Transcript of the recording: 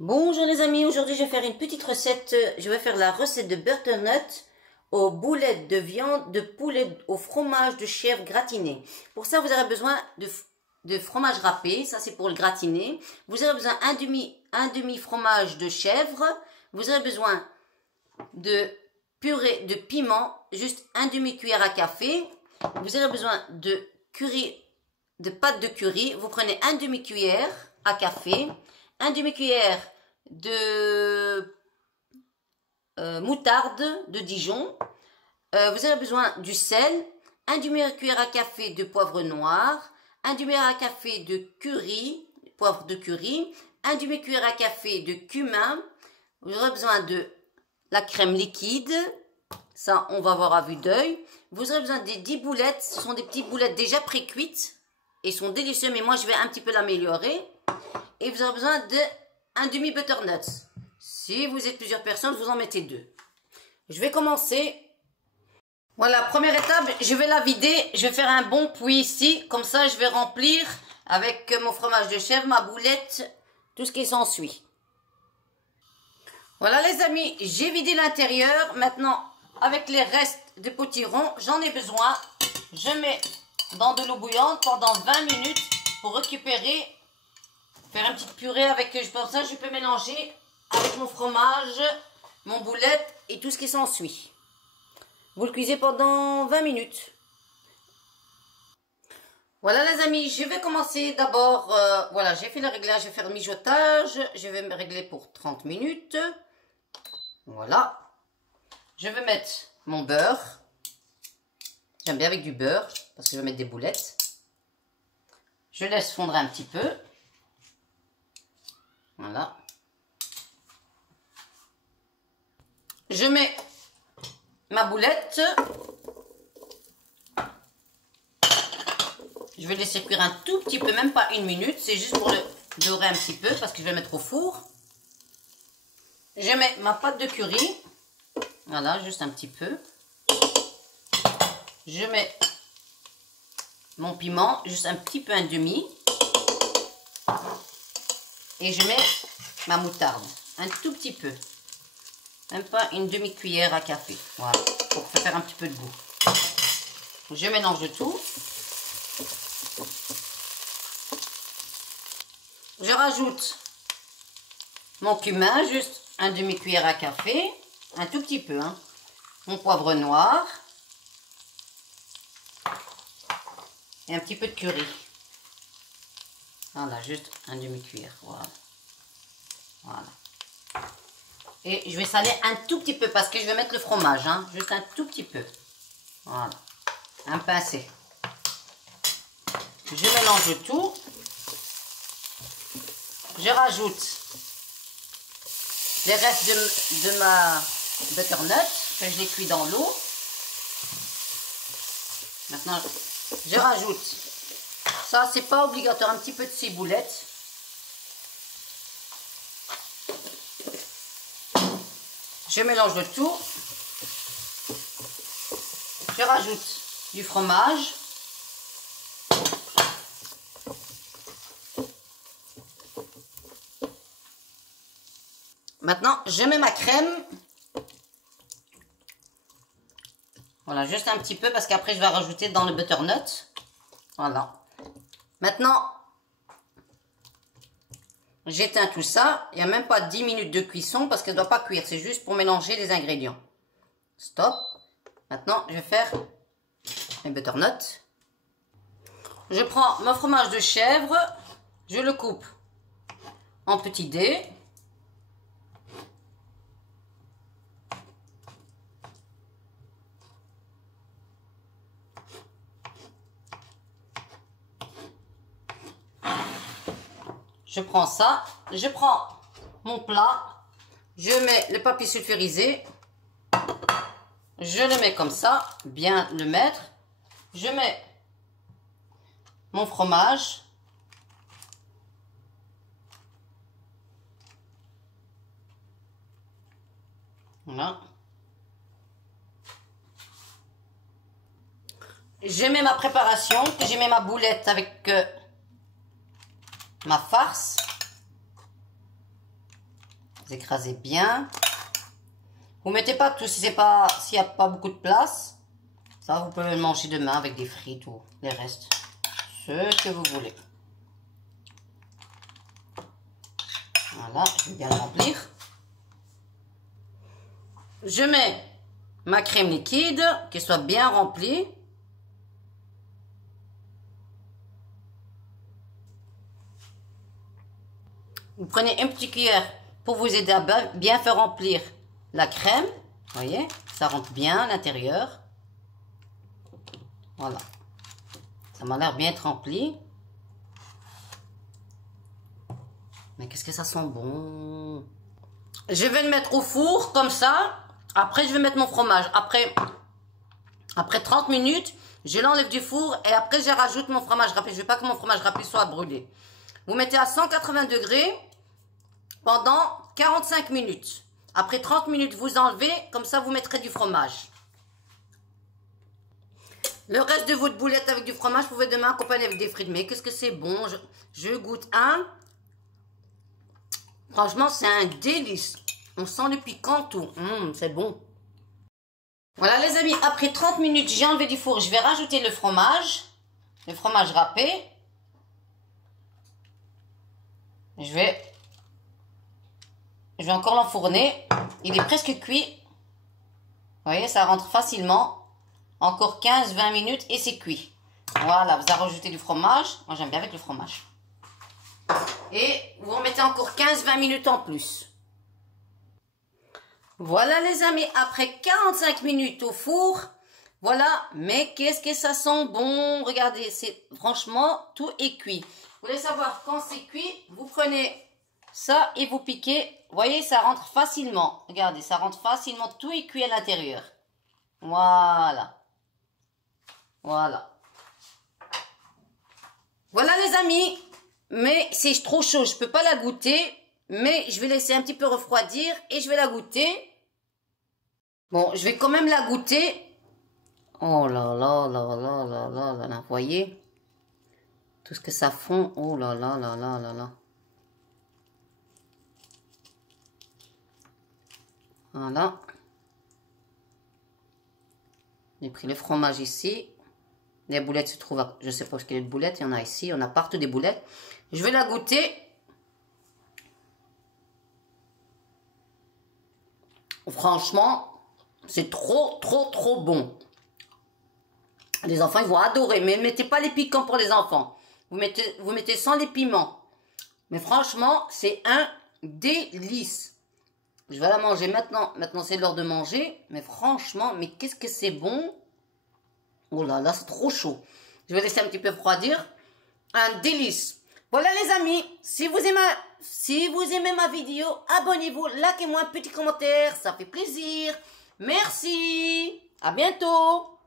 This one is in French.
Bonjour les amis, aujourd'hui je vais faire une petite recette, je vais faire la recette de butternut aux boulettes de viande de poulet au fromage de chèvre gratiné. Pour ça vous aurez besoin de fromage râpé, ça c'est pour le gratiner. Vous aurez besoin un demi fromage de chèvre, vous aurez besoin de purée de piment, juste un demi-cuillère à café. Vous aurez besoin de pâte de curry, vous prenez un demi-cuillère à café. Un demi-cuillère de moutarde de Dijon. Vous avez besoin du sel, un demi-cuillère à café de poivre noir, un demi-cuillère à café de curry, poivre de curry, un demi-cuillère à café de cumin. Vous aurez besoin de la crème liquide, ça on va voir à vue d'œil. Vous aurez besoin des 10 boulettes, ce sont des petites boulettes déjà pré-cuites et sont délicieuses, mais moi je vais un petit peu l'améliorer. Et vous aurez besoin d'un demi-butternut. Si vous êtes plusieurs personnes, vous en mettez 2. Je vais commencer. Voilà, première étape, je vais la vider. Je vais faire un bon puits ici. Comme ça, je vais remplir avec mon fromage de chèvre, ma boulette, tout ce qui s'ensuit. Voilà les amis, j'ai vidé l'intérieur. Maintenant, avec les restes de potiron, j'en ai besoin. Je mets dans de l'eau bouillante pendant 20 minutes pour récupérer. Faire une petite purée avec, je pense ça, je peux mélanger avec mon fromage, mon boulette et tout ce qui s'ensuit. Vous le cuisez pendant 20 minutes. Voilà les amis, je vais commencer d'abord, voilà, j'ai fait le réglage, je vais faire le mijotage, je vais me régler pour 30 minutes. Voilà. Je vais mettre mon beurre. J'aime bien avec du beurre, parce que je vais mettre des boulettes. Je laisse fondre un petit peu. Voilà. Je mets ma boulette. Je vais laisser cuire un tout petit peu, même pas 1 minute. C'est juste pour le dorer un petit peu parce que je vais le mettre au four. Je mets ma pâte de curry. Voilà, juste un petit peu. Je mets mon piment, juste un petit peu, un demi. Et je mets ma moutarde, un tout petit peu. Même pas une demi-cuillère à café. Voilà, pour faire un petit peu de goût. Je mélange le tout. Je rajoute mon cumin, juste un demi-cuillère à café. Un tout petit peu. Hein. Mon poivre noir. Et un petit peu de curry. Voilà, juste un demi-cuillère. Voilà. Voilà. Et je vais saler un tout petit peu parce que je vais mettre le fromage. Hein, juste un tout petit peu. Voilà. Un pincé. Je mélange le tout. Je rajoute les restes de ma butternut que je l'ai cuit dans l'eau. Maintenant, je rajoute. Ça, c'est pas obligatoire, un petit peu de ciboulette. Je mélange le tout. Je rajoute du fromage. Maintenant, je mets ma crème. Voilà, juste un petit peu parce qu'après, je vais rajouter dans le butternut. Voilà. Maintenant, j'éteins tout ça. Il n'y a même pas 10 minutes de cuisson parce qu'elle ne doit pas cuire. C'est juste pour mélanger les ingrédients. Stop. Maintenant, je vais faire mes butternuts. Je prends mon fromage de chèvre. Je le coupe en petits dés. Je prends ça, je prends mon plat, je mets le papier sulfurisé, je le mets comme ça, bien le mettre, je mets mon fromage, voilà, je mets ma préparation, je mets ma boulette avec ma farce. Vous écrasez bien. Vous mettez pas tout si s'il n'y a pas beaucoup de place. Ça, vous pouvez le manger demain avec des frites ou les restes. Ce que vous voulez. Voilà, je vais bien le remplir. Je mets ma crème liquide, qu'elle soit bien remplie. Vous prenez une petite cuillère pour vous aider à bien faire remplir la crème. Vous voyez, ça rentre bien à l'intérieur. Voilà. Ça m'a l'air bien être rempli. Mais qu'est-ce que ça sent bon. Je vais le mettre au four comme ça. Après, je vais mettre mon fromage. Après 30 minutes, je l'enlève du four et après, je rajoute mon fromage râpé. Je ne veux pas que mon fromage râpé soit brûlé. Vous mettez à 180 degrés pendant 45 minutes. Après 30 minutes, vous enlevez. Comme ça, vous mettrez du fromage. Le reste de votre boulette avec du fromage, vous pouvez demain accompagner avec des frites. Mais qu'est-ce que c'est bon. Je goûte un. Franchement, c'est un délice. On sent le piquant, tout. C'est bon. Voilà, les amis. Après 30 minutes, j'ai enlevé du four. Je vais rajouter le fromage. Le fromage râpé. Je vais encore l'enfourner. Il est presque cuit. Vous voyez, ça rentre facilement. Encore 15-20 minutes et c'est cuit. Voilà, vous avez rajouté du fromage. Moi, j'aime bien avec le fromage. Et vous remettez encore 15-20 minutes en plus. Voilà les amis, après 45 minutes au four. Voilà, mais qu'est-ce que ça sent bon. Regardez, franchement, tout est cuit. Vous voulez savoir quand c'est cuit, vous prenez ça et vous piquez. Vous voyez, ça rentre facilement. Regardez, ça rentre facilement. Tout est cuit à l'intérieur. Voilà. Voilà. Voilà les amis. Mais c'est trop chaud, je ne peux pas la goûter. Mais je vais laisser un petit peu refroidir et je vais la goûter. Bon, je vais quand même la goûter. Oh là là là là là là là là. Vous voyez? Tout ce que ça fond. Oh là là là là là là. Voilà. J'ai pris le fromage ici. Les boulettes se trouvent à... Je ne sais pas ce qu'il y a de boulettes. Il y en a ici. On a partout des boulettes. Je vais la goûter. Franchement, c'est trop bon. Les enfants, ils vont adorer. Mais ne mettez pas les piquants pour les enfants. Vous mettez sans les piments. Mais franchement, c'est un délice. Je vais la manger maintenant. Maintenant, c'est l'heure de manger. Mais franchement, mais qu'est-ce que c'est bon. Oh là là, c'est trop chaud. Je vais laisser un petit peu refroidir. Un délice. Voilà les amis. Si vous aimez ma vidéo, abonnez-vous, likez-moi un petit commentaire. Ça fait plaisir. Merci. À bientôt.